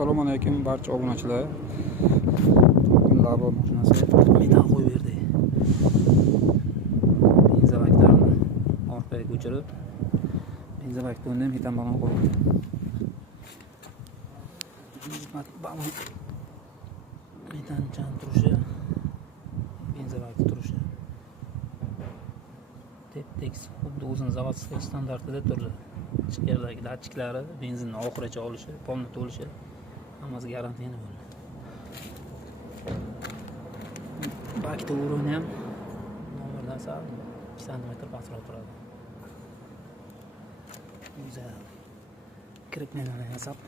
Assalomu alaykum barcha obunachilar. Labo mashinasi metan qo'yib berdi. Benzavaklarni orqaga ko'chirib, benzavakni o'rniga metan balon qo'ydi. Metan chan turishi, benzavakni turishi tep-tekis, xuddi o'zini zavodskiy standartida turdi. Ichkaridagi datchiklari, benzinni oxirigacha olishi, polni to'lishi hammasi garantiyani bo'ldi. Bakda o'rni ham nomerdan sal 2 sm pastroq turadi. O'zi kirplarni yasab,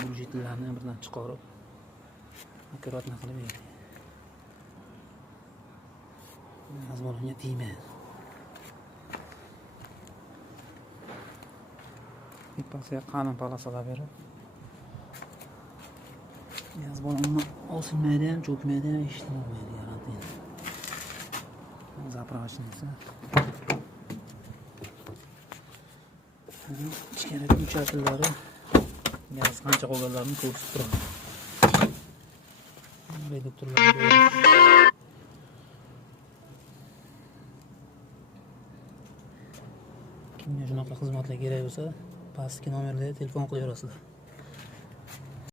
buljetlarni birdan chiqarib, akkuratni qilib berdi. Mazmunga tegmaydi. Ipasiga qalin palasaga berib, gaz balonni osilmaydi ham, cho'kmaydi ham, hech nima bo'lmaydi garantiyani. Zapravочница. Ichkaridagi uchasillari gaz qancha qolganlarini ko'rsatib turadi. Reduktorlarga kimga shunaqa xizmatlar kerak bo'lsa, pastki nomerlarga telefon qilaverasizlar.